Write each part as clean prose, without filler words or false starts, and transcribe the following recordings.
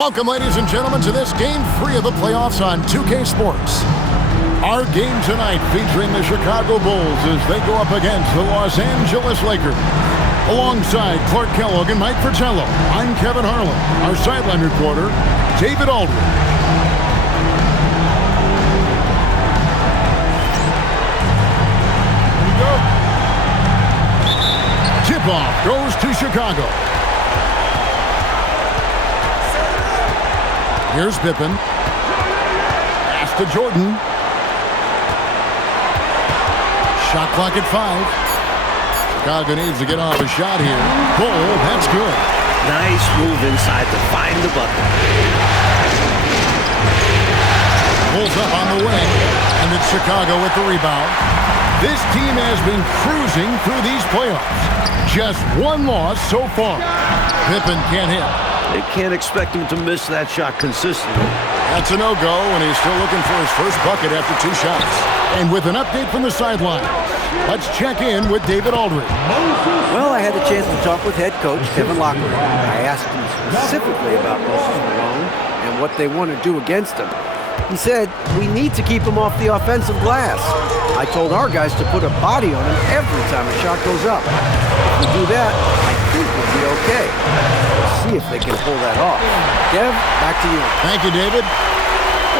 Welcome, ladies and gentlemen, to this Game 3 of the playoffs on 2K Sports. Our game tonight featuring the Chicago Bulls as they go up against the Los Angeles Lakers. Alongside Clark Kellogg and Mike Fratello, I'm Kevin Harlan. Our sideline reporter, David Aldridge. Here we go. Tip-off goes to Chicago. Here's Pippen. Pass to Jordan. Shot clock at 5. Chicago needs to get off a shot here. Bull, that's good. Nice move inside to find the bucket. Bulls up on the wing. And it's Chicago with the rebound. This team has been cruising through these playoffs. Just one loss so far. Pippen can't hit. They can't expect him to miss that shot consistently. That's a no-go, and he's still looking for his first bucket after 2 shots. And with an update from the sideline, let's check in with David Aldridge. Well, I had a chance to talk with head coach Kevin Lockwood. I asked him specifically about Moses Malone and what they want to do against him. He said, we need to keep him off the offensive glass. I told our guys to put a body on him every time a shot goes up. If we do that, I think we'll be okay. We'll see if they can pull that off. Kev, back to you. Thank you, David.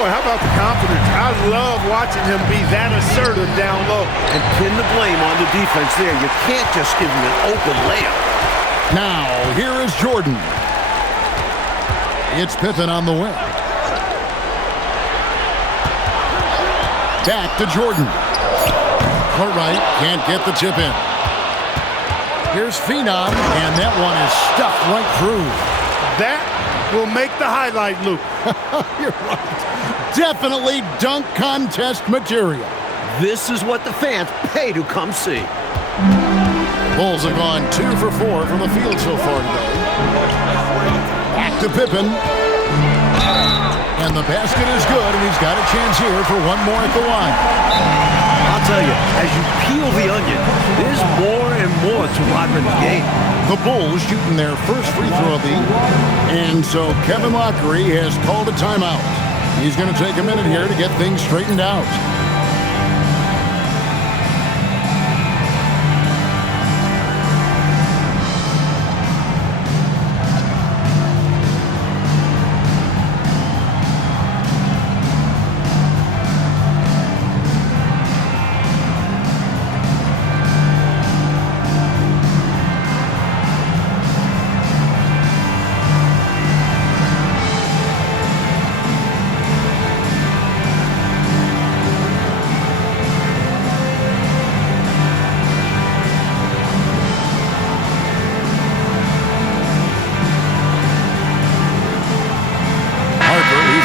Boy, how about the confidence? I love watching him be that assertive down low. And pin the blame on the defense there. You can't just give him an open layup. Now, here is Jordan. It's Pippen on the wing. Back to Jordan. Cartwright can't get the tip in. Here's Phenom, and that one is stuffed right through. That will make the highlight loop. You're right. Definitely dunk contest material. This is what the fans pay to come see. Bulls have gone 2 for 4 from the field so far today. Back to Pippen. And the basket is good, and he's got a chance here for one more at the line. I'll tell you, as you peel the onion, there's more and more to Rodman's game. The Bulls shooting their first free throw of the evening. And so Kevin Lockery has called a timeout. He's going to take a minute here to get things straightened out.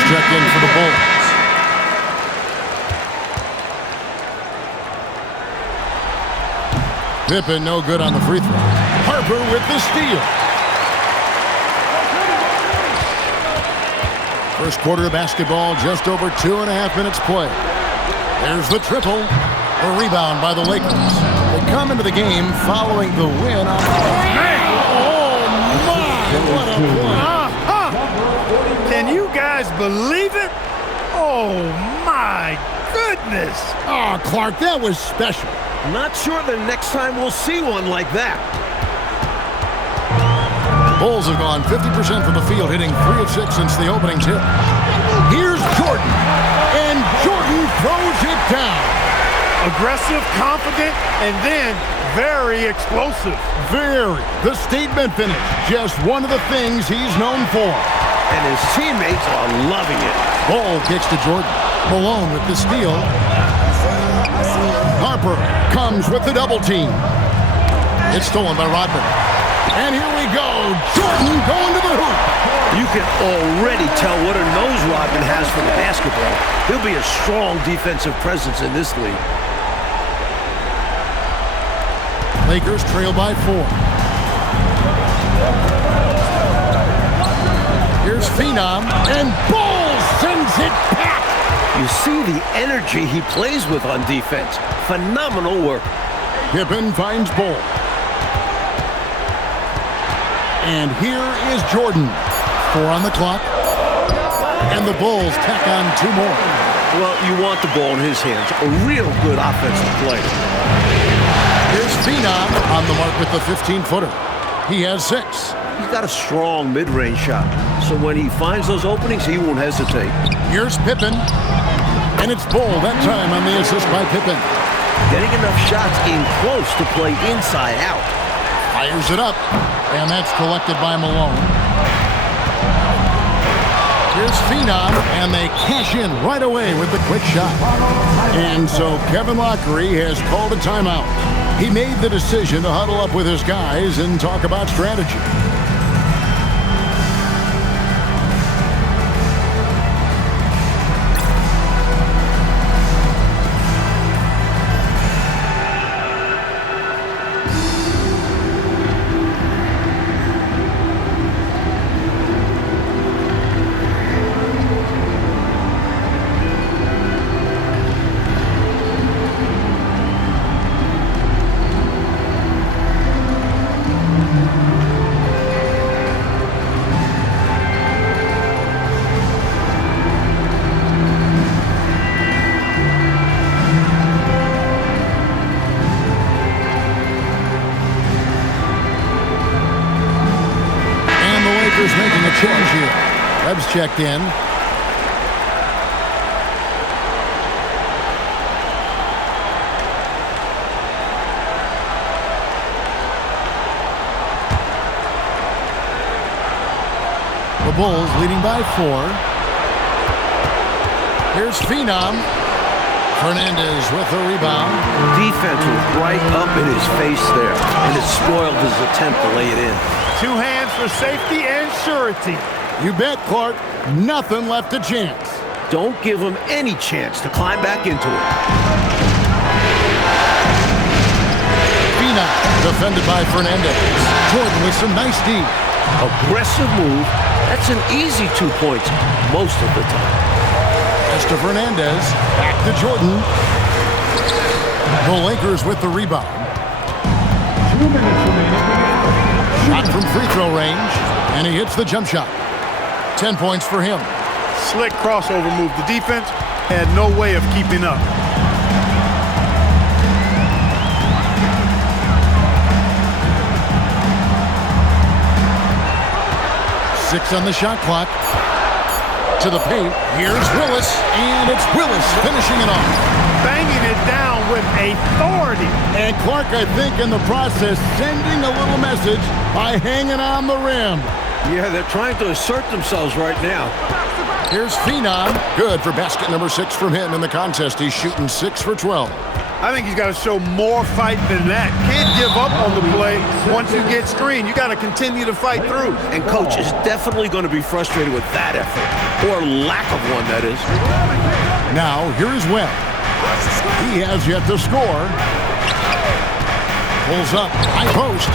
Check in for the Bulls. Pippen no good on the free throw. Harper with the steal. First quarter of basketball, just over 2.5 minutes play. There's the triple. A rebound by the Lakers. They come into the game following the win on... Oh, my! What a play. Can you guys believe it? Oh, my goodness. Oh, Clark, that was special. Not sure the next time we'll see one like that. Bulls have gone 50% from the field, hitting 3 of 6 since the opening tip. Here's Jordan, and Jordan throws it down. Aggressive, confident, and then very explosive. Very. The statement finish, just one of the things he's known for. And his teammates are loving it. Ball kicks to Jordan. Malone with the steal. Harper comes with the double team. It's stolen by Rodman. And here we go. Jordan going to the hoop. You can already tell what a nose Rodman has for the basketball. He'll be a strong defensive presence in this league. Lakers trail by 4. Here's Phenom, and Bull sends it back. You see the energy he plays with on defense. Phenomenal work. Pippen finds Bull. And here is Jordan. 4 on the clock. And the Bulls tack on 2 more. Well, you want the ball in his hands. A real good offensive play. Here's Phenom on the mark with the 15-footer. He has 6. He's got a strong mid-range shot, so when he finds those openings, he won't hesitate. Here's Pippen. And it's Bull that time on the assist by Pippen. Getting enough shots in close to play inside out. Fires it up. And that's collected by Malone. Here's Phenom, and they cash in right away with the quick shot. And so Kevin Lockery has called a timeout. He made the decision to huddle up with his guys and talk about strategy. Making a change here. Webb's checked in. The Bulls leading by 4. Here's Phenom. Fernandez with the rebound. Defense was right up in his face there, and it spoiled his attempt to lay it in. 2 hands for safety and surety. You bet, Clark. Nothing left to chance. Don't give him any chance to climb back into it. Phenom defended by Fernandez. Jordan with some nice D. Aggressive move. That's an easy 2 points most of the time. As to Fernandez. Back to Jordan. The Lakers with the rebound. 2 minutes remaining. Shot from free throw range, and he hits the jump shot. 10 points for him. Slick crossover move. The defense had no way of keeping up. Six on the shot clock. To the paint. Here's Willis, and it's Willis finishing it off. Banging it down with authority. And Clark, I think, in the process, sending a little message by hanging on the rim. Yeah, they're trying to assert themselves right now. Here's Phenom. Good for basket number 6 from him in the contest. He's shooting 6 for 12. I think he's got to show more fight than that. Can't give up on the play once you get screened. You got to continue to fight through. And coach is definitely going to be frustrated with that effort, or lack of one, that is. Now, here's Webb. He has yet to score. Pulls up, high post.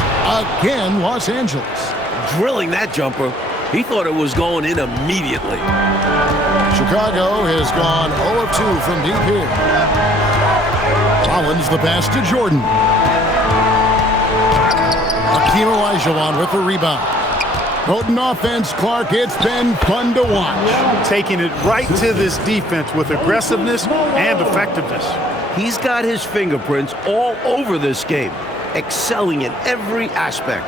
Again, Los Angeles. Drilling that jumper. He thought it was going in immediately. Chicago has gone 0 of 2 from deep here. Collins the pass to Jordan. Hakeem Olajuwon with the rebound. Potent offense, Clark. It's been fun to watch. Taking it right to this defense with aggressiveness and effectiveness. He's got his fingerprints all over this game, excelling in every aspect.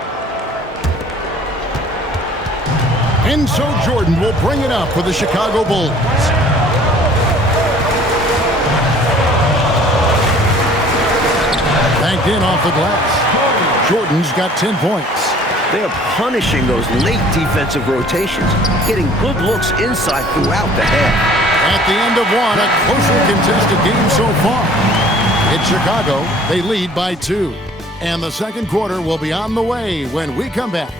And so Jordan will bring it up for the Chicago Bulls. Banked in off the glass. Jordan's got 10 points. They're punishing those late defensive rotations, getting good looks inside throughout the half. At the end of one, a closely contested game so far. In Chicago, they lead by 2. And the second quarter will be on the way when we come back.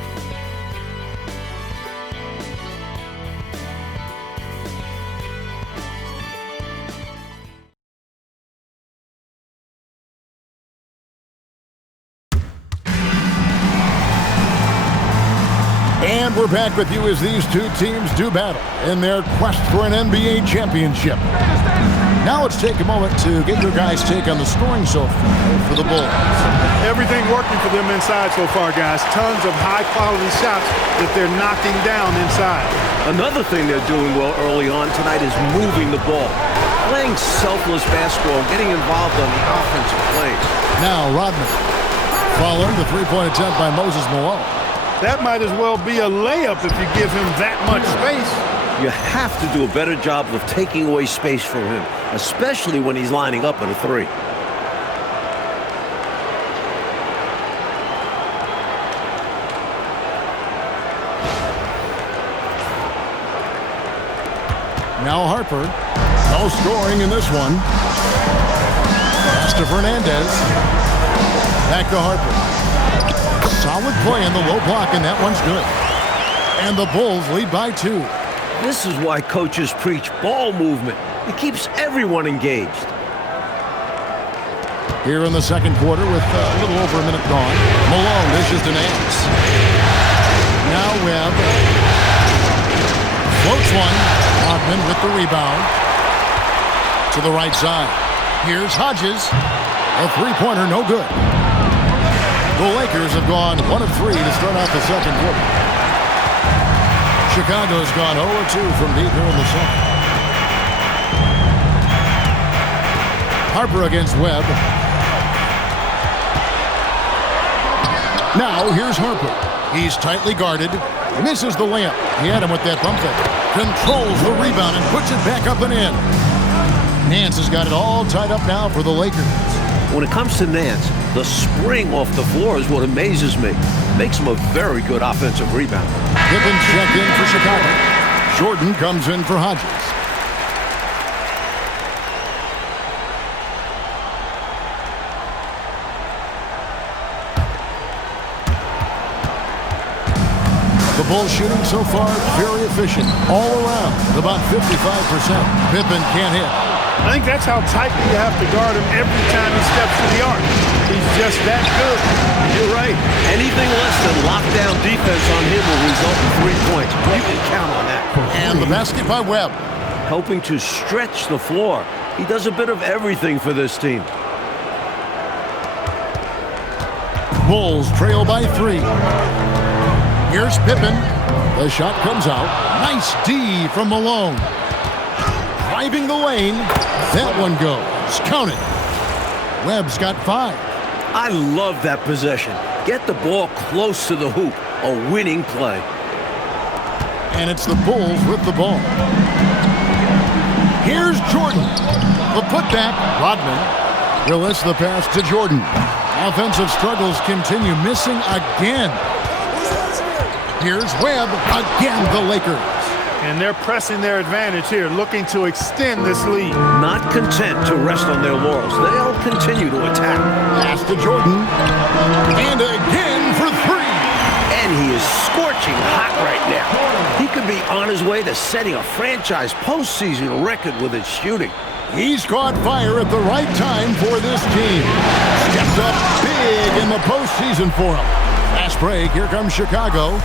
And we're back with you as these two teams do battle in their quest for an NBA championship. Now let's take a moment to get your guys' take on the scoring so far for the Bulls. Everything working for them inside so far, guys. Tons of high-quality shots that they're knocking down inside. Another thing they're doing well early on tonight is moving the ball. Playing selfless basketball, getting involved on the offensive plays. Now Rodman following the three-point attempt by Moses Malone. That might as well be a layup if you give him that much space. You have to do a better job of taking away space from him, especially when he's lining up at a three. Now Harper. No scoring in this one. Pass to Fernandez. Back to Harper. Solid play in the low block, and that one's good. And the Bulls lead by 2. This is why coaches preach ball movement. It keeps everyone engaged. Here in the second quarter with a little over a minute gone. Malone dishes to Nance. Now Webb. Floats one. Rodman with the rebound. To the right side. Here's Hodges. A three-pointer, no good. The Lakers have gone 1 of 3 to start out the second quarter. Chicago's gone 0 of 2 from deep here in the second. Harper against Webb. Now here's Harper. He's tightly guarded. Misses the layup. He had him with that bump fake. Controls the rebound and puts it back up and in. Nance has got it all tied up now for the Lakers. When it comes to Nance, the spring off the floor is what amazes me. Makes him a very good offensive rebounder. Pippen checked in for Chicago. Jordan comes in for Hodges. The Bulls shooting so far very efficient. All around, about 55%. Pippen can't hit. I think that's how tightly you have to guard him every time he steps to the arc. He's just that good. You're right. Anything less than lockdown defense on him will result in 3 points. You can count on that. And the basket by Webb. Helping to stretch the floor. He does a bit of everything for this team. Bulls trail by 3. Here's Pippen. The shot comes out. Nice D from Malone. Driving the lane. That one goes. Count it. Webb's got 5. I love that possession. Get the ball close to the hoop. A winning play. And it's the Bulls with the ball. Here's Jordan. The putback. Rodman. Willis the pass to Jordan. Offensive struggles continue. Missing again. Here's Webb. Again, the Lakers. And they're pressing their advantage here, looking to extend this lead. Not content to rest on their laurels. They'll continue to attack. Pass to Jordan. And again for 3. And he is scorching hot right now. He could be on his way to setting a franchise postseason record with his shooting. He's caught fire at the right time for this team. Stepped up big in the postseason for him. Fast break. Here comes Chicago.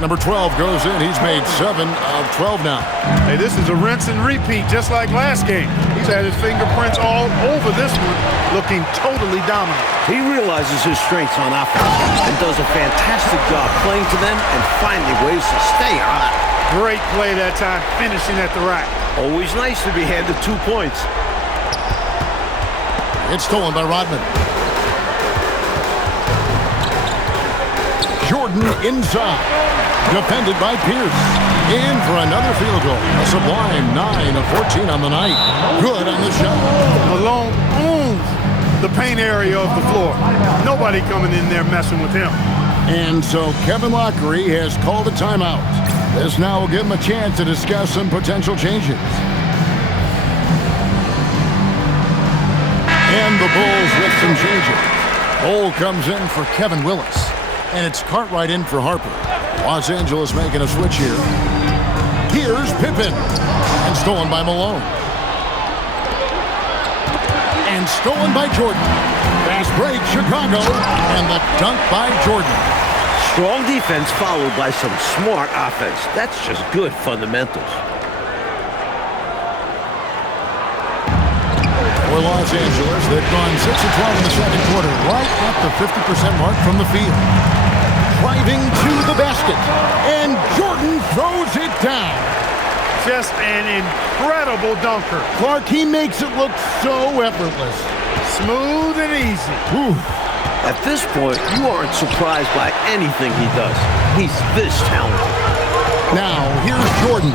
Number 12 goes in. He's made 7 of 12 now. Hey, this is a rinse and repeat, just like last game. He's had his fingerprints all over this one, looking totally dominant. He realizes his strengths on offense and does a fantastic job playing to them and finding ways to stay hot. Great play that time, finishing at the rack. Always nice to be handed 2 points. It's stolen by Rodman. Jordan inside. Defended by Pierce. In for another field goal. A sublime 9 of 14 on the night. Good on the shot. Malone owns the paint area of the floor. Nobody coming in there messing with him. And so Kevin Lockery has called a timeout. This now will give him a chance to discuss some potential changes. And the Bulls with some changes. Cole comes in for Kevin Willis. And it's Cartwright in for Harper. Los Angeles making a switch here. Here's Pippen. And stolen by Malone. And stolen by Jordan. Fast break, Chicago. And the dunk by Jordan. Strong defense followed by some smart offense. That's just good fundamentals. For Los Angeles, they've gone 6 of 12 in the second quarter, right at the 50% mark from the field. Driving to the basket, and Jordan throws it down. Just an incredible dunker. Clark, he makes it look so effortless. Smooth and easy. Ooh. At this point, you aren't surprised by anything he does. He's this talented. Now, here's Jordan.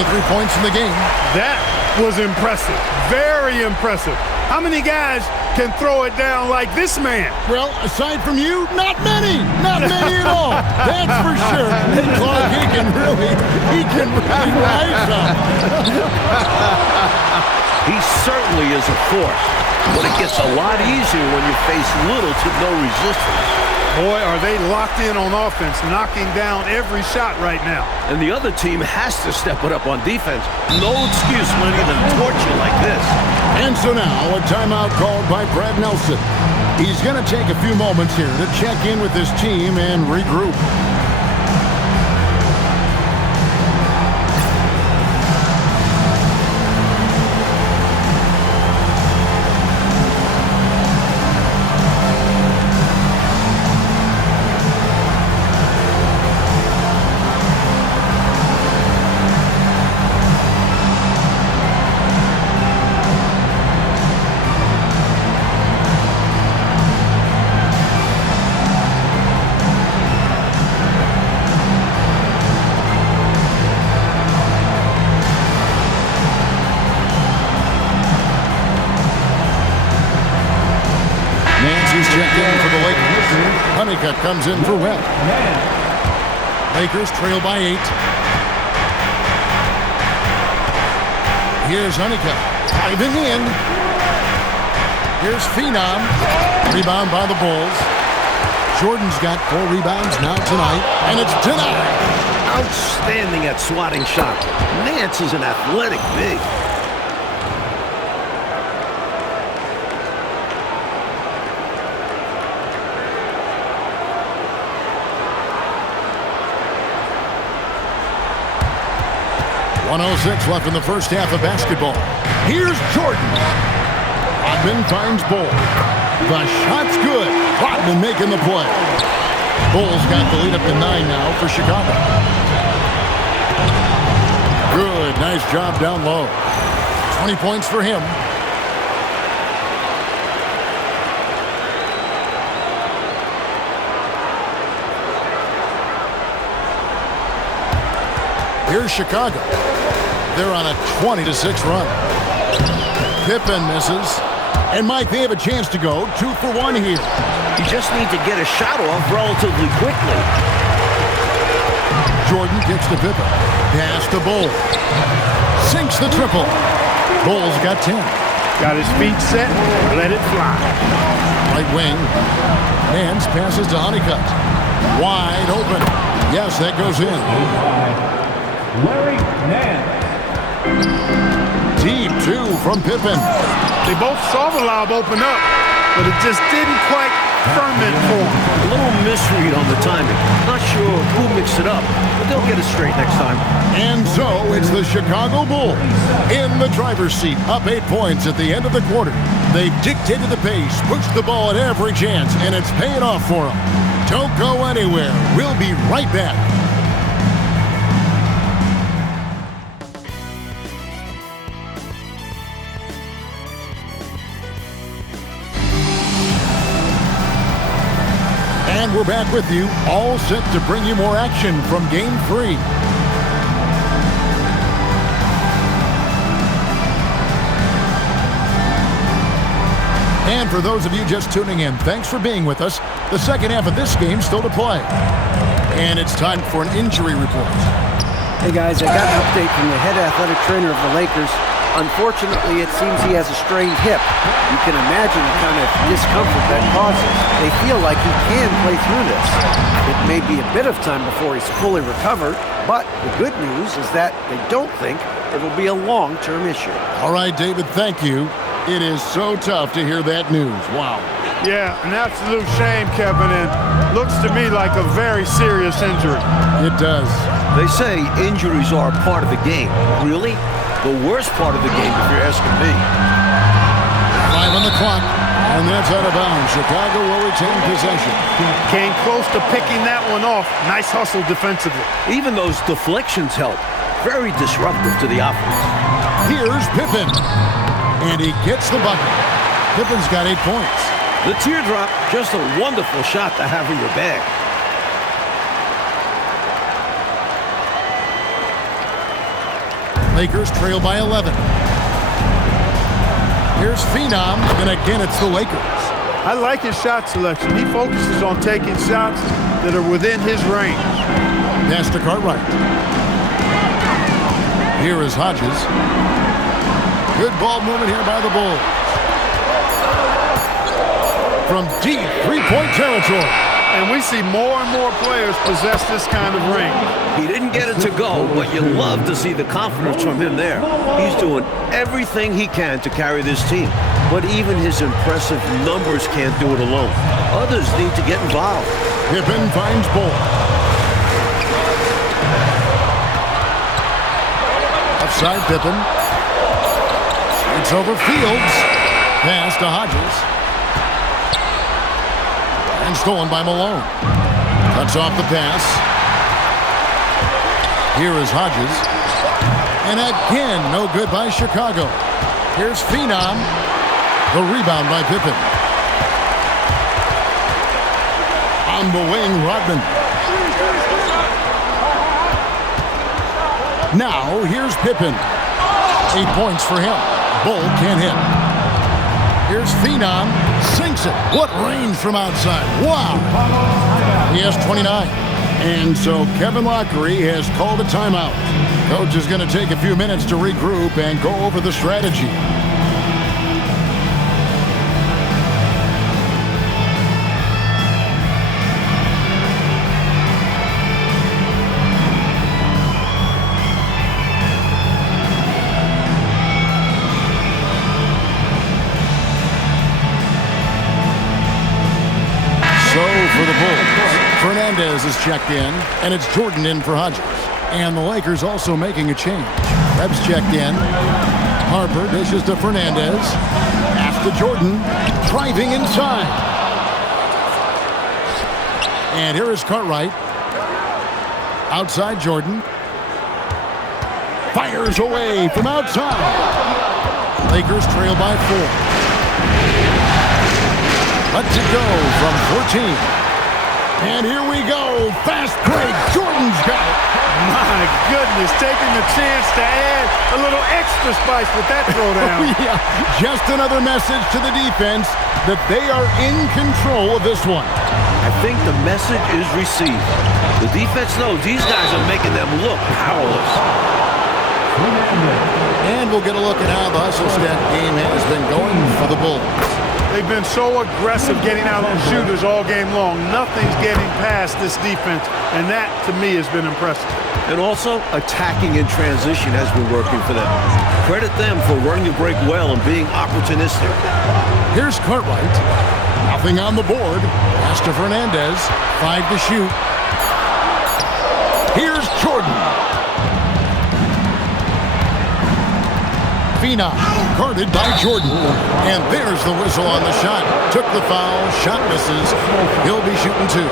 23 points in the game. That was impressive. Very impressive. How many guys can throw it down like this man? Well, aside from you, not many. Not many at all. That's for sure. And Clark, he can really rise up. He certainly is a force, but it gets a lot easier when you face little to no resistance. Boy, are they locked in on offense, knocking down every shot right now. And the other team has to step it up on defense. No excuse for any of them torch you like this. And so now, a timeout called by Brad Nelson. He's going to take a few moments here to check in with his team and regroup. Honeycutt comes in for Webb. Lakers trail by 8. Here's Honeycutt diving in. Here's Phenom. Rebound by the Bulls. Jordan's got 4 rebounds now tonight, and it's denied. Outstanding at swatting shots. Nance is an athletic big. .106 left in the first half of basketball. Here's Jordan. Rodman finds Bull. The shot's good. Rodman making the play. Bulls got the lead up to 9 now for Chicago. Good. Nice job down low. 20 points for him. Here's Chicago. They're on a 20-6 run. Pippen misses. And Mike, they have a chance to go 2 for 1 here. You just need to get a shot off relatively quickly. Jordan kicks to Pippen. Pass to Bull. Sinks the triple. Bull's got 10. Got his feet set. Let it fly. Right wing. Nance passes to Honeycutt. Wide open. Yes, that goes in. Larry Nance. Deep 2 from Pippen. They both saw the lob open up, but it just didn't quite ferment for them. A little misread on the timing. Not sure who mixed it up, but they'll get it straight next time. And so it's the Chicago Bulls in the driver's seat, up 8 points at the end of the quarter. They've dictated the pace, pushed the ball at every chance, and it's paying off for them. Don't go anywhere. We'll be right back. And we're back with you, all set to bring you more action from Game 3. And for those of you just tuning in, thanks for being with us. The second half of this game still to play. And it's time for an injury report. Hey guys, I got an update from the head athletic trainer of the Lakers. Unfortunately, it seems he has a strained hip. You can imagine the kind of discomfort that causes. They feel like he can play through this. It may be a bit of time before he's fully recovered, but the good news is that they don't think it'll be a long-term issue. All right, David, thank you. It is so tough to hear that news. Wow. Yeah, an absolute shame, Kevin, and looks to me like a very serious injury. It does. They say injuries are a part of the game. Really? The worst part of the game, if you're asking me. 5 on the clock, and that's out of bounds. Chicago will retain possession. Came close to picking that one off. Nice hustle defensively. Even those deflections help. Very disruptive to the offense. Here's Pippen, and he gets the bucket. Pippen's got 8 points. The teardrop, just a wonderful shot to have in your bag. Lakers trail by 11. Here's Phenom, and again it's the Lakers. I like his shot selection. He focuses on taking shots that are within his range. Pass to Cartwright. Here is Hodges. Good ball movement here by the Bulls. From deep three-point territory. And we see more and more players possess this kind of range. He didn't get it to go, but you love to see the confidence from him there. He's doing everything he can to carry this team. But even his impressive numbers can't do it alone. Others need to get involved. Pippen finds Bull. Upside Pippen. It's over Fields. Pass to Hodges. And stolen by Malone. Cuts off the pass. Here is Hodges. And again, no good by Chicago. Here's Phenom. The rebound by Pippen. On the wing, Rodman. Now, here's Pippen. 8 points for him. Bull can't hit. Here's Phenom. Sinks it. What range from outside. Wow. He has 29. And so Kevin Lockery has called a timeout. Coach is going to take a few minutes to regroup and go over the strategy. For the Bulls, Fernandez is checked in, and it's Jordan in for Hodges. And the Lakers also making a change. Reb's checked in. Harper dishes to Fernandez. Pass to Jordan, driving inside. And here is Cartwright. Outside Jordan. Fires away from outside. Lakers trail by 4. Lets it go from 14. And here we go. Fast break. Jordan's got it. My goodness, taking the chance to add a little extra spice with that throwdown. Yeah, just another message to the defense that they are in control of this one. I think the message is received. The defense knows these guys are making them look powerless. And we'll get a look at how the hustle stat game has been going for the Bulls. They've been so aggressive getting out on shooters all game long. Nothing's getting past this defense, and that, to me, has been impressive. And also, attacking in transition has been working for them. Credit them for running the break well and being opportunistic. Here's Cartwright. Nothing on the board. Pass to Fernandez. 5 to shoot. Here's Jordan. Phenom guarded by Jordan. And there's the whistle on the shot. Took the foul. Shot misses. He'll be shooting 2.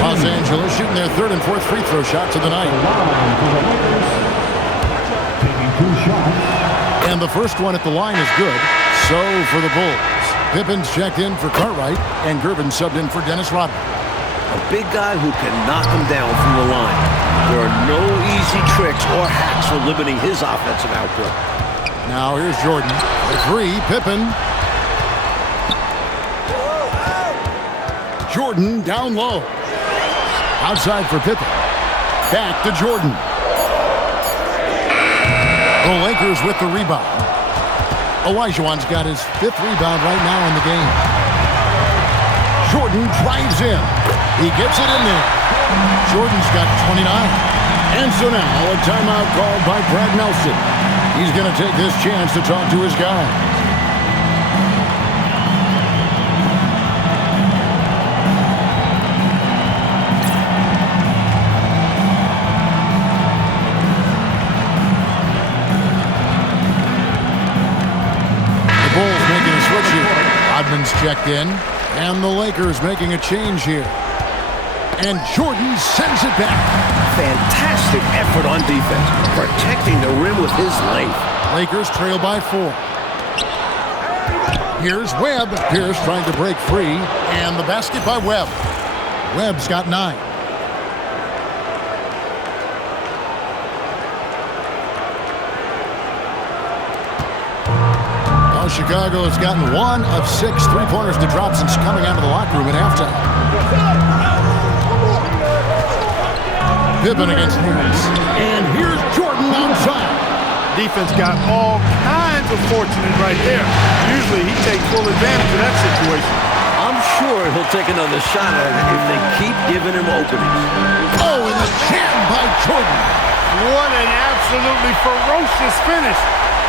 Los Angeles shooting their 3rd and 4th free throw shots of the night. And the first one at the line is good. So for the Bulls. Pippen's checked in for Cartwright. And Gervin subbed in for Dennis Rodman. A big guy who can knock him down from the line. There are no easy tricks or hacks for limiting his offensive output. Now here's Jordan. For 3, Pippen. Jordan down low. Outside for Pippen. Back to Jordan. The Lakers with the rebound. Olajuwon's got his 5th rebound right now in the game. Jordan drives in. He gets it in there. Jordan's got 29. And so now a timeout called by Brad Nelson. He's going to take this chance to talk to his guys. Evans checked in, and the Lakers making a change here. And Jordan sends it back. Fantastic effort on defense, protecting the rim with his length. Lakers trail by 4. Here's Webb. Pierce trying to break free, and the basket by Webb. Webb's got 9. Now Chicago has gotten 1 of 6 three-pointers to drop since coming out of the locker room at halftime. Pippen against Harris. And here's Jordan outside. Defense got all kinds of fortunate right there. Usually he takes full advantage of that situation. I'm sure he'll take another shot at it if they keep giving him openings. Oh, and the jam by Jordan. What an absolutely ferocious finish.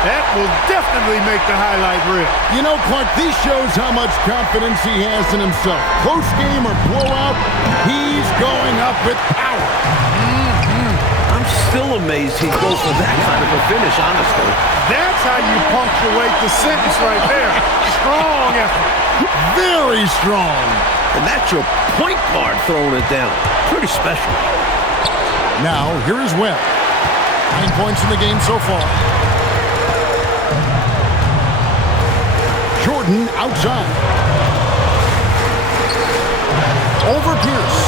That will definitely make the highlight reel. You know, Clark, this shows how much confidence he has in himself. Close game or blowout, he's going up with power. I'm still amazed he'd go for that kind of a finish, honestly. That's how you punctuate the sentence right there. Strong effort. Very strong. And that's your point guard throwing it down. Pretty special. Now, here is Webb. 9 points in the game so far. Jordan outside. Over Pierce.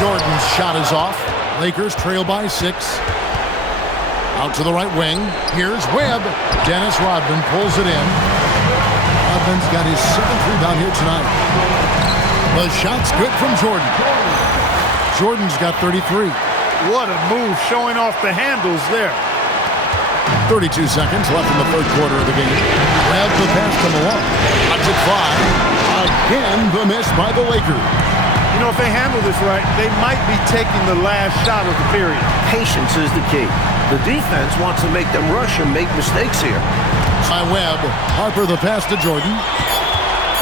Jordan's shot is off. Lakers trail by 6. Out to the right wing. Here's Webb. Dennis Rodman pulls it in. Rodman's got his 7th rebound here tonight. The shot's good from Jordan. Jordan's got 33. What a move, showing off the handles there. 32 seconds left in the third quarter of the game. Webb the pass to Malone. Lets it fly. Again, the miss by the Lakers. You know, if they handle this right, they might be taking the last shot of the period. Patience is the key. The defense wants to make them rush and make mistakes here. By Webb. Harper the pass to Jordan.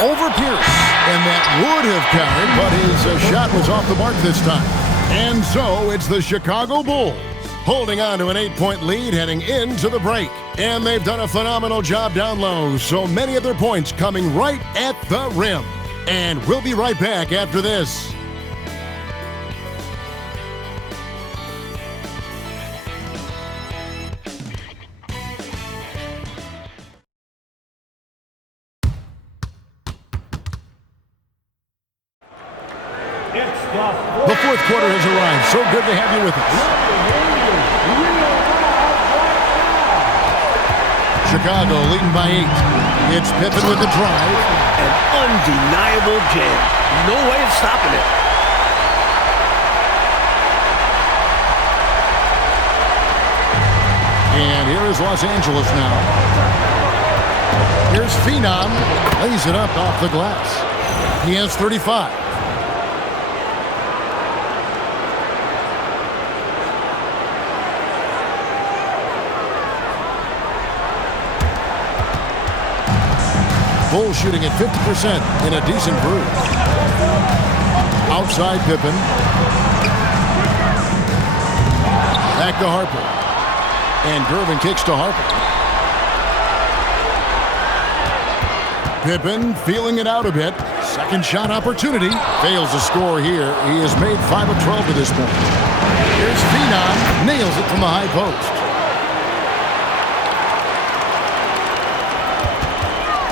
Over Pierce. And that would have counted, but his shot was off the mark this time. And so it's the Chicago Bulls holding on to an 8-point lead heading into the break. And they've done a phenomenal job down low, so many of their points coming right at the rim. And we'll be right back after this. The fourth quarter has arrived. So good to have you with us. Chicago leading by 8. It's Pippen with the drive. An undeniable jam. No way of stopping it. And here is Los Angeles now. Here's Phenom. Lays it up off the glass. He has 35. Bulls shooting at 50% in a decent groove. Outside Pippen. Back to Harper. And Gervin kicks to Harper. Pippen feeling it out a bit. Second shot opportunity. Fails to score here. He has made 5 of 12 to this point. Here's Phenom. Nails it from the high post.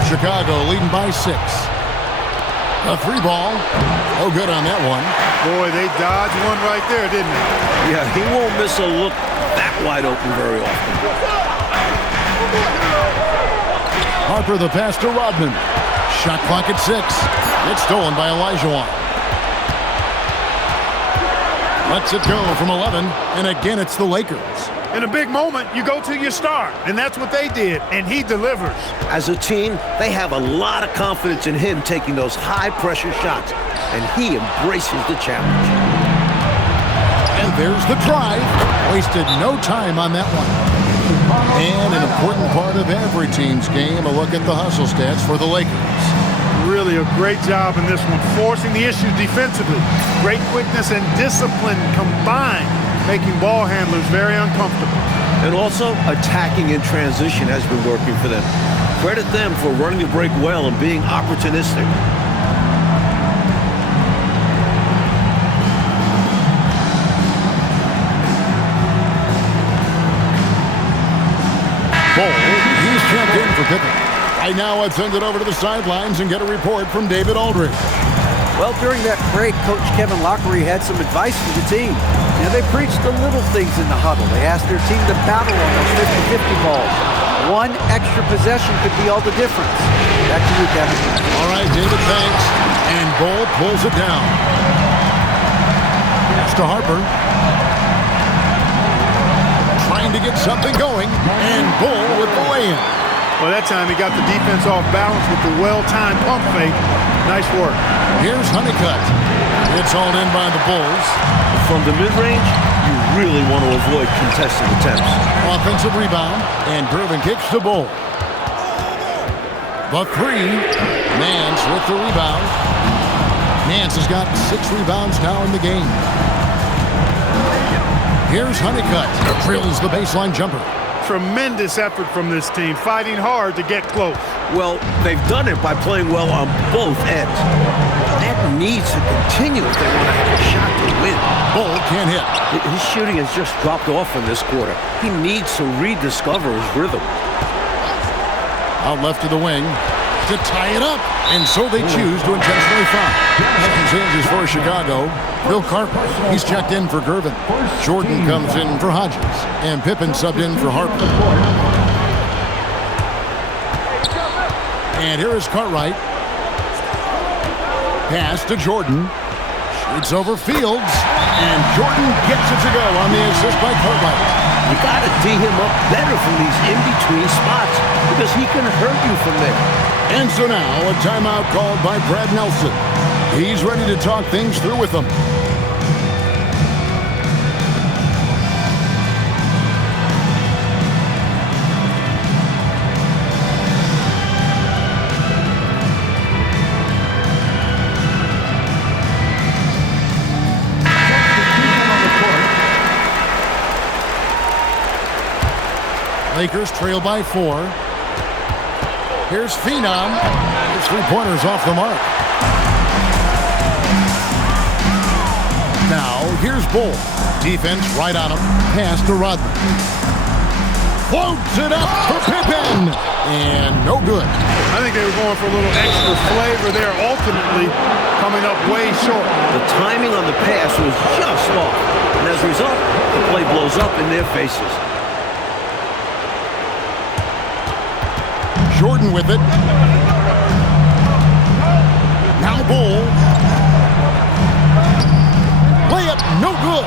Chicago leading by 6. A 3-ball. Oh, good on that one. Boy, they dodged one right there, didn't they? Yeah, he won't miss a look that wide open very often. Harper the pass to Rodman. Shot clock at 6. It's stolen by Olajuwon. Lets it go from 11. And again, it's the Lakers. In a big moment, you go to your star, and that's what they did, and he delivers. As a team, they have a lot of confidence in him taking those high-pressure shots, and he embraces the challenge. And there's the drive. Wasted no time on that one. And an important part of every team's game, a look at the hustle stats for the Lakers. Really a great job in this one, forcing the issue defensively. Great quickness and discipline combined, making ball handlers very uncomfortable. And also, attacking in transition has been working for them. Credit them for running the break well and being opportunistic. Ball, he's checked in for Pippen. Right now, let's send it over to the sidelines and get a report from David Aldridge. Well, during that break, Coach Kevin Lockery had some advice for the team. They preached the little things in the huddle. They asked their team to battle on those 50-50 balls. One extra possession could be all the difference. Back to you, Kevin. All right, David, thanks. And Bull pulls it down. Pass to Harper. Trying to get something going. And Bull with the lay-in. Well, that time he got the defense off balance with the well-timed pump fake. Nice work. Here's Honeycutt. It's hauled in by the Bulls. From the mid-range, you really want to avoid contested attempts. Offensive rebound, and Gervin kicks to Bull. The three. Nance with the rebound. Nance has got 6 rebounds now in the game. Here's Honeycutt. Drills the baseline jumper. Tremendous effort from this team, fighting hard to get close. Well, they've done it by playing well on both ends. That needs to continue if they want to have a shot to win. Bull can't hit. His shooting has just dropped off in this quarter. He needs to rediscover his rhythm. Out left to the wing to tie it up. And so they choose to intentionally foul. Second changes for Chicago. Bill Carper, he's checked in for Gervin. Jordan comes in for Hodges. And Pippen subbed in for Harper. And here is Cartwright. Pass to Jordan. Shoots over Fields. And Jordan gets it to go on the assist by Cartwright. You got to tee him up better from these in-between spots because he can hurt you from there. And so now a timeout called by Brad Nelson. He's ready to talk things through with them. Lakers trail by 4. Here's Phenom. His 3-pointers off the mark. Now, here's Bull. Defense right on him. Pass to Rodman. Floats it up for Pippen. And no good. I think they were going for a little extra flavor there, ultimately coming up way short. The timing on the pass was just off. And as a result, the play blows up in their faces. Jordan with it. Now Bull. Layup, no good.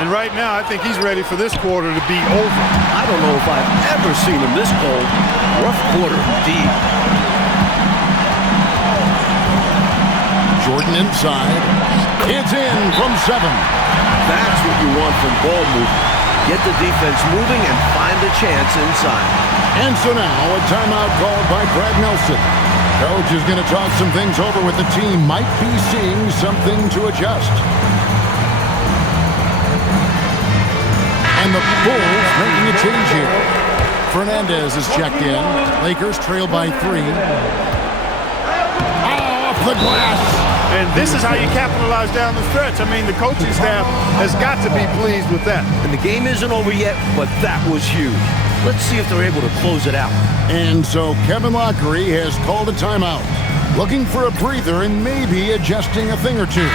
And right now, I think he's ready for this quarter to be over. I don't know if I've ever seen him this cold. Rough quarter indeed. Jordan inside. It's in from 7. That's what you want from ball movement. Get the defense moving and find a chance inside. And so now a timeout called by Brad Nelson. Coach is going to talk some things over with the team. Might be seeing something to adjust. And the Bulls making a change here. Fernandez is checked in. Lakers trail by 3. Off the glass. And this is how you capitalize down the stretch. I mean, the coaching staff has got to be pleased with that. And the game isn't over yet, but that was huge. Let's see if they're able to close it out. And so Kevin Lockery has called a timeout. Looking for a breather and maybe adjusting a thing or two.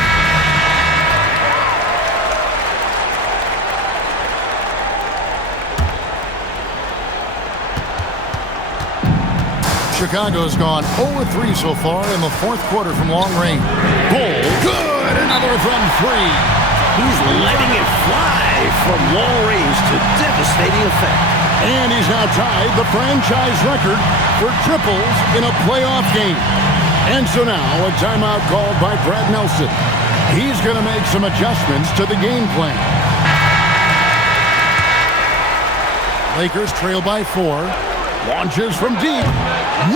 Chicago's gone 0-3 so far in the 4th quarter from long range. Bull, good, another from 3. He's letting it fly from long range to devastating effect. And he's now tied the franchise record for triples in a playoff game. And so now a timeout called by Brad Nelson. He's going to make some adjustments to the game plan. Lakers trail by 4. Launches from deep.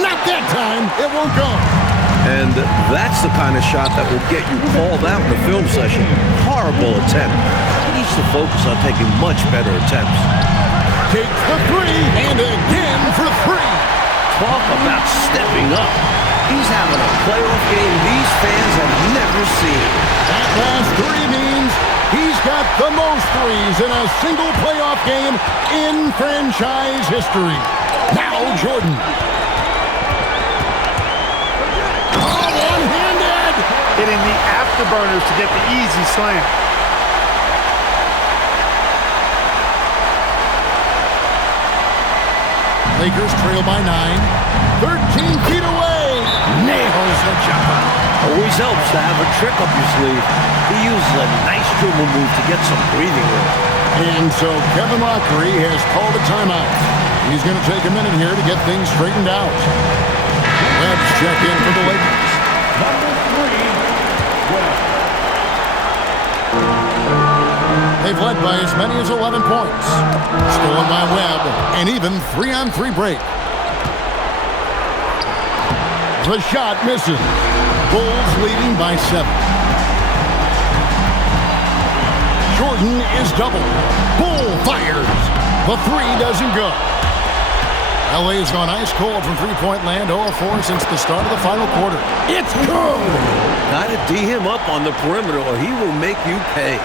Not that time. It won't go. And that's the kind of shot that will get you called out in the film session. Horrible attempt. He needs to focus on taking much better attempts. Takes the 3, and again for 3. Talk about stepping up. He's having a playoff game these fans have never seen. That last three means he's got the most threes in a single playoff game in franchise history. Now Jordan. Oh, one-handed! Hitting the afterburners to get the easy slam. Lakers trail by 9. 13 feet away. Nails the jumper. Always helps to have a trick up your sleeve. He uses a nice dribble move to get some breathing room. And so Kevin Lockery has called a timeout. He's going to take a minute here to get things straightened out. Webb's check in for the Lakers. Number 3, Webb. They've led by as many as 11 points. Stolen by Webb, and even 3-on-3 break. The shot misses. Bulls leading by 7. Jordan is doubled. Bull fires. The three doesn't go. LA has gone ice cold from three-point land, 0-4 since the start of the final quarter. It's good! Gotta D him up on the perimeter or he will make you pay.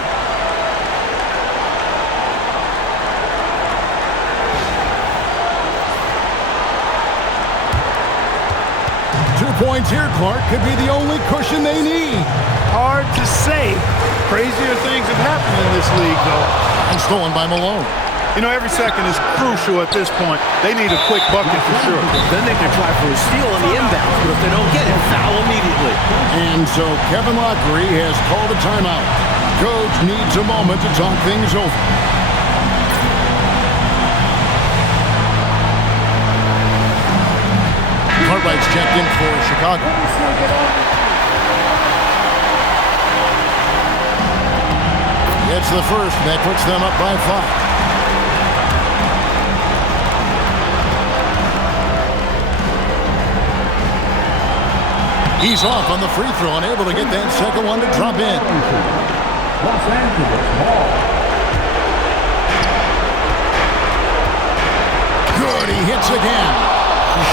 2 points here, Clark, could be the only cushion they need. Hard to say. Crazier things have happened in this league, though. And stolen by Malone. You know, every second is crucial at this point. They need a quick bucket for sure. Then they can try for a steal on the inbound, but if they don't get it, foul immediately. And so Kevin Lockery has called a timeout. Coach needs a moment to talk things over. Cartwright's checked in for Chicago. It's the first that puts them up by 5. He's off on the free throw, unable to get that second one to drop in. Los Angeles Ball. Good, he hits again.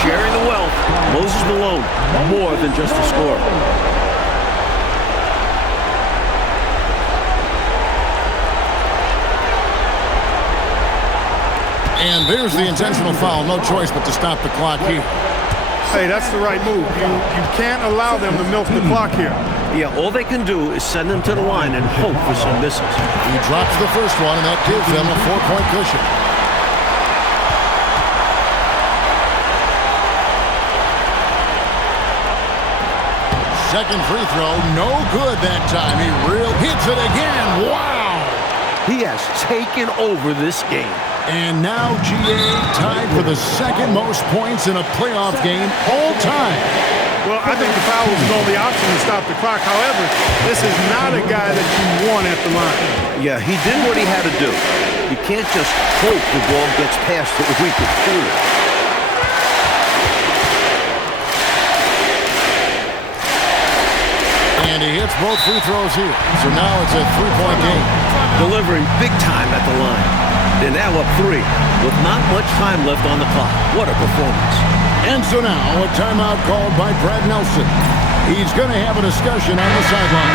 Sharing the wealth. Moses Malone, more than just a scorer. And there's the intentional foul. No choice but to stop the clock here. Hey, that's the right move. You can't allow them to milk the clock here. Yeah, all they can do is send them to the line and hope for some misses. He drops the first one, and that gives them a 4-point cushion. Second free throw, no good that time. He hits it again. Wow! He has taken over this game. And now GA tied for the second most points in a playoff game all time. Well, I think the foul was the only option to stop the clock. However, this is not a guy that you want at the line. Yeah, he did what he had to do. You can't just hope the ball gets past the weak opponent. And he hits both free throws here. So now it's a 3-point game. Delivering big time at the line. They're now up 3 with not much time left on the clock. What a performance. And so now a timeout called by Brad Nelson. He's going to have a discussion on the sideline.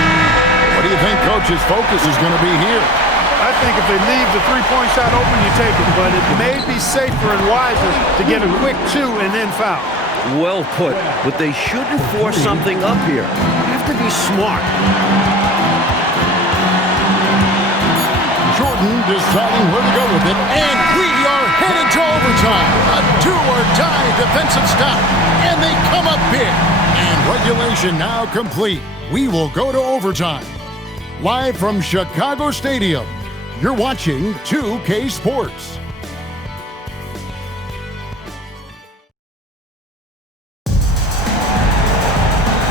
What do you think Coach's focus is going to be here? I think if they leave the three-point shot open, you take it. But it may be safer and wiser to get a quick 2 and then foul. Well put, but they shouldn't force something up here. You have to be smart. Jordan deciding where to go with it, and we are headed to overtime. A do-or-die defensive stop, and they come up big. And regulation now complete. We will go to overtime. Live from Chicago Stadium, you're watching 2K Sports.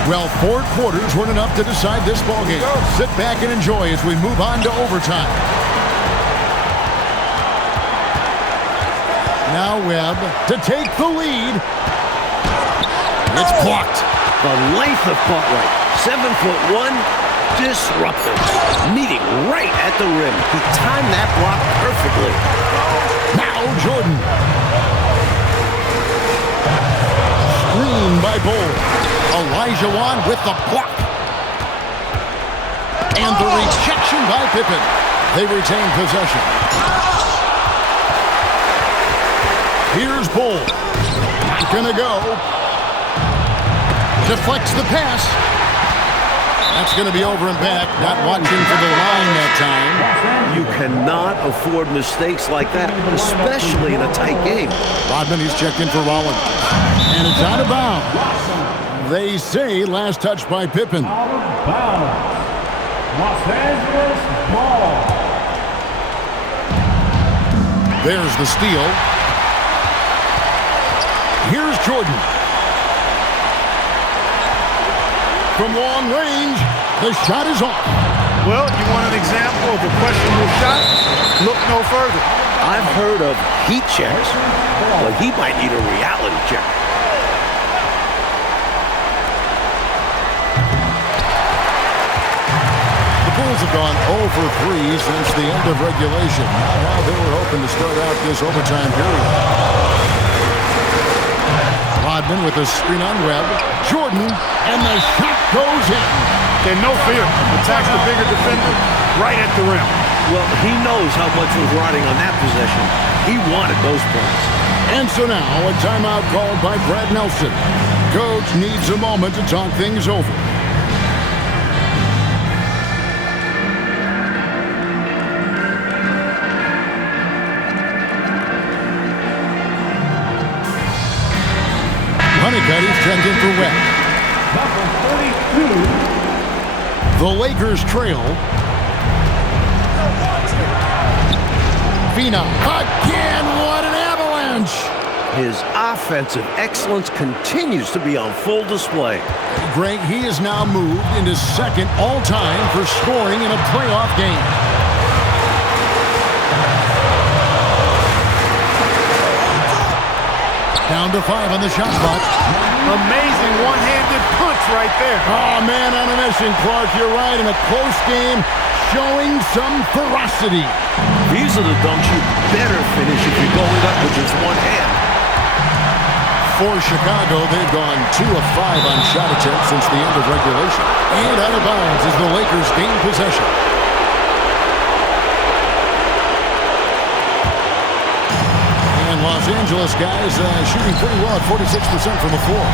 Well, 4 quarters weren't enough to decide this ballgame. Sit back and enjoy as we move on to overtime. Now Webb to take the lead. It's blocked. The length of Cartwright, 7'1", disruptive, meeting right at the rim. He timed that block perfectly. Now Jordan. Bol. Olajuwon with the block. And the rejection by Pippen. They retain possession. Here's Bol. Gonna go. Deflects the pass. That's going to be over and back. Not watching for the line that time. You cannot afford mistakes like that, especially in a tight game. Rodman, he's checked in for Rollins. And it's out of bounds. They say last touch by Pippen. Out of bounds. Los Angeles ball. There's the steal. Here's Jordan. From long range, the shot is off. Well, you want an example of a questionable shot? Look no further. I've heard of heat checks, but he might need a reality check. The Bulls have gone 0 for 3 since the end of regulation. Not how they were hoping to start out this overtime period. Rodman with a screen on Webb. Jordan, and the shot goes in. Okay, no fear. Attacks the bigger defender right at the rim. Well, he knows how much was riding on that possession. He wanted those points. And so now a timeout called by Brad Nelson. Coach needs a moment to talk things over. Honeycutt is checked in for Webb. Number 32. The Lakers trail. Vina again, what an avalanche! His offensive excellence continues to be on full display. Greg, he is now moved into second all-time for scoring in a playoff game. Down to 5 on the shot clock. Amazing one-handed punch right there. Oh, man, on a mission, Clark. You're right. In a close game, showing some ferocity. These are the dunks you better finish if you're going up with just one hand. For Chicago, they've gone 2 of 5 on shot attempts since the end of regulation. And out of bounds as the Lakers gain possession. And Los Angeles guys shooting pretty well at 46% from the floor.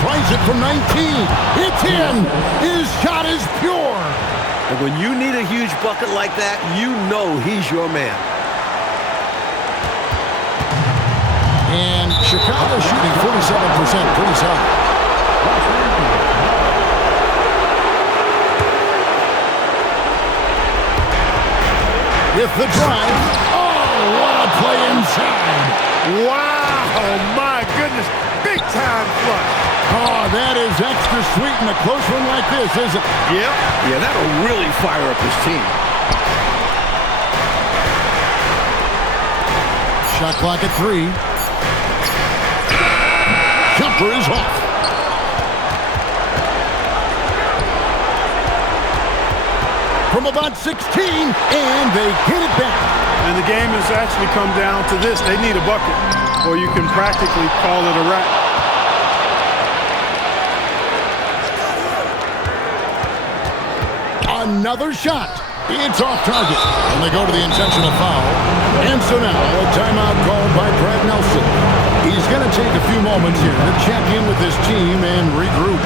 Tries it from 19. It's in. His shot is pure. And when you need a huge bucket like that, you know he's your man. And Chicago shooting 47%, pretty solid. With the drive. Oh, what a play inside. Wow, my goodness. Big time flush. Oh, that is extra sweet in a close one like this, isn't it? Yep. Yeah, that'll really fire up his team. Shot clock at 3. Jumper is off. From about 16, and they get it back. And the game has actually come down to this. They need a bucket, or you can practically call it a wrap. Another shot. It's off target. And they go to the intentional foul. And so now a timeout called by Brad Nelson. He's going to take a few moments here to check in with his team and regroup.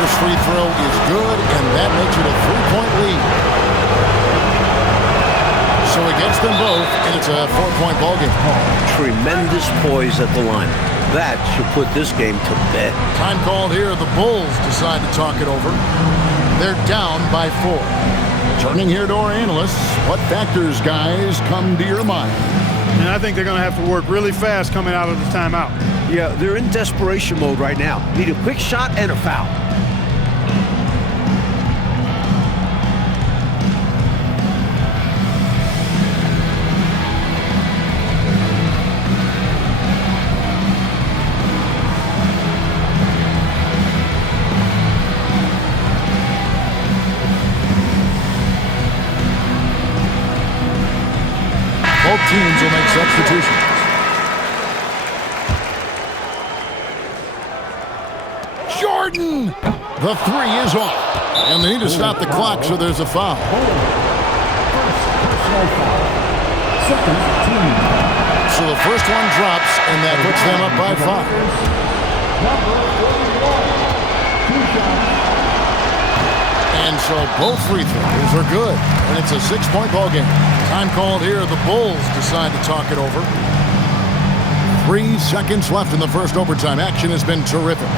First free throw is good, and that makes it a 3-point lead. So he gets them both, and it's a 4-point ballgame. Tremendous poise at the line. That should put this game to bed. Time called here. The Bulls decide to talk it over. They're down by 4. Turning here to our analysts, what factors, guys, come to your mind? And I think they're going to have to work really fast coming out of the timeout. Yeah, they're in desperation mode right now. Need a quick shot and a foul. teams will make substitutions. Jordan! The three is off. And they need to stop the clock, so there's a foul. Personal foul. Second team. So the first one drops, and that puts them up by 5. Number 41. 2 shots. And so both free throws are good, and it's a 6-point ball game. Time called here. The Bulls decide to talk it over. 3 seconds left in the first overtime. Action has been terrific.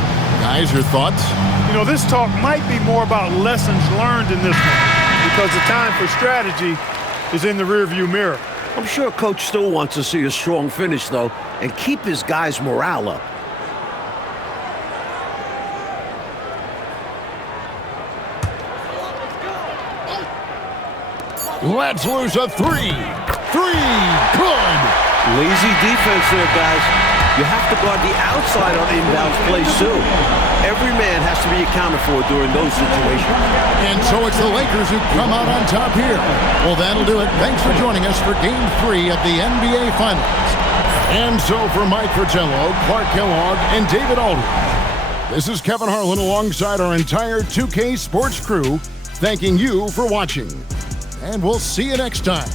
Guys, your thoughts? You know, this talk might be more about lessons learned in this one because the time for strategy is in the rearview mirror. I'm sure Coach still wants to see a strong finish, though, and keep his guys' morale up. Let's lose a 3. 3. Good. Lazy defense there, guys. You have to guard the outside on inbound plays, too. Every man has to be accounted for during those situations. And so it's the Lakers who come out on top here. Well, that'll do it. Thanks for joining us for Game 3 of the NBA Finals. And so for Mike Fratello, Clark Kellogg, and David Aldridge, this is Kevin Harlan alongside our entire 2K Sports crew, thanking you for watching. And we'll see you next time.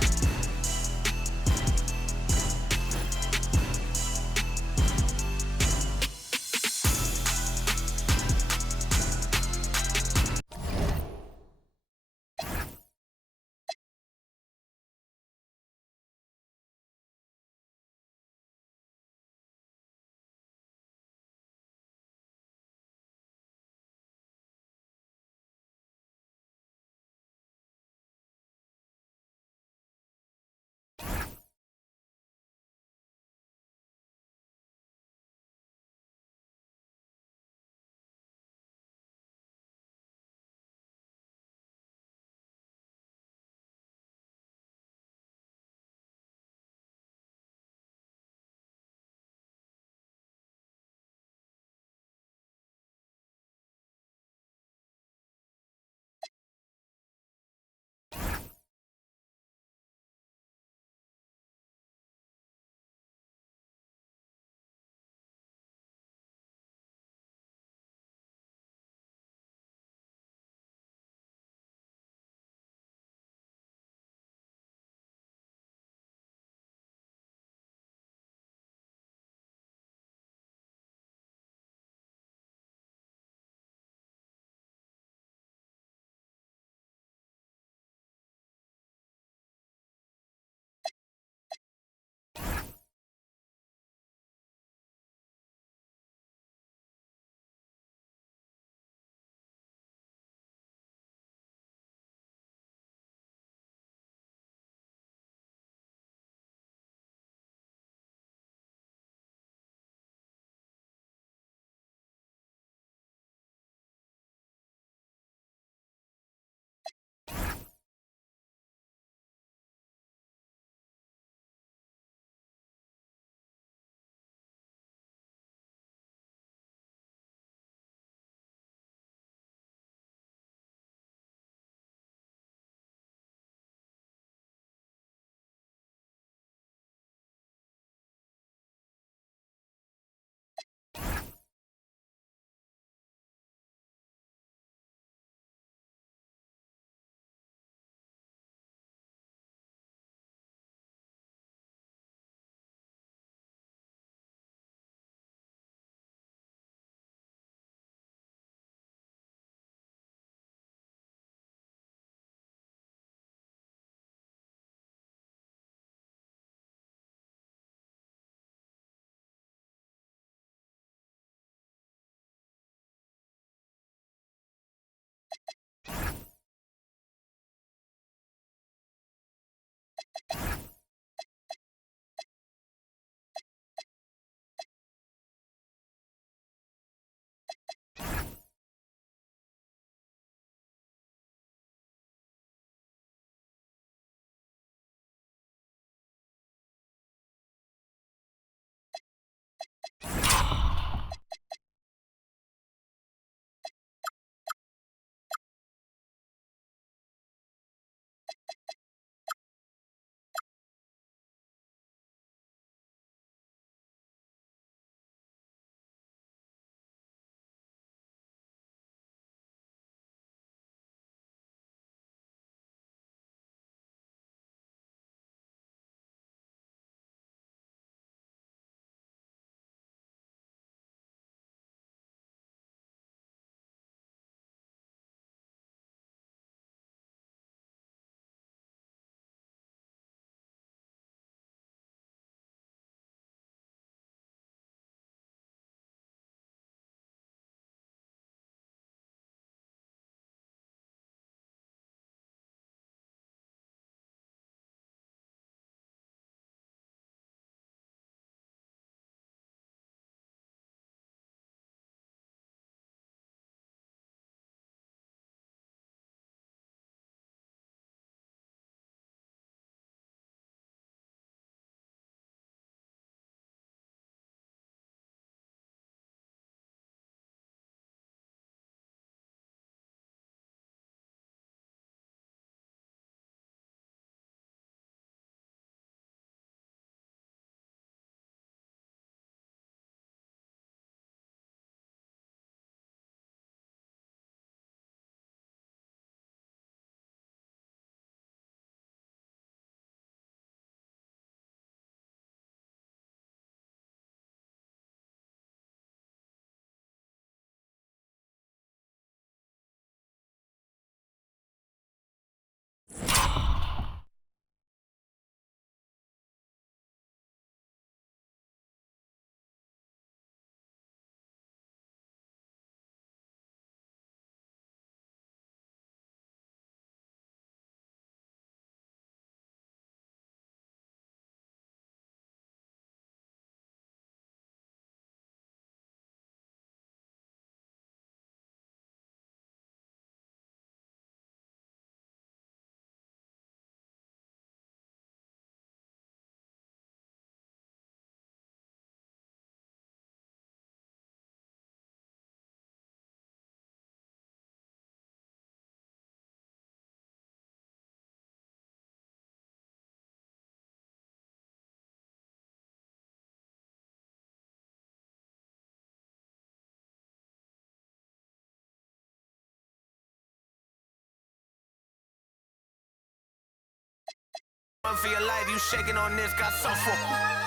For your life, you shaking on this, got so full.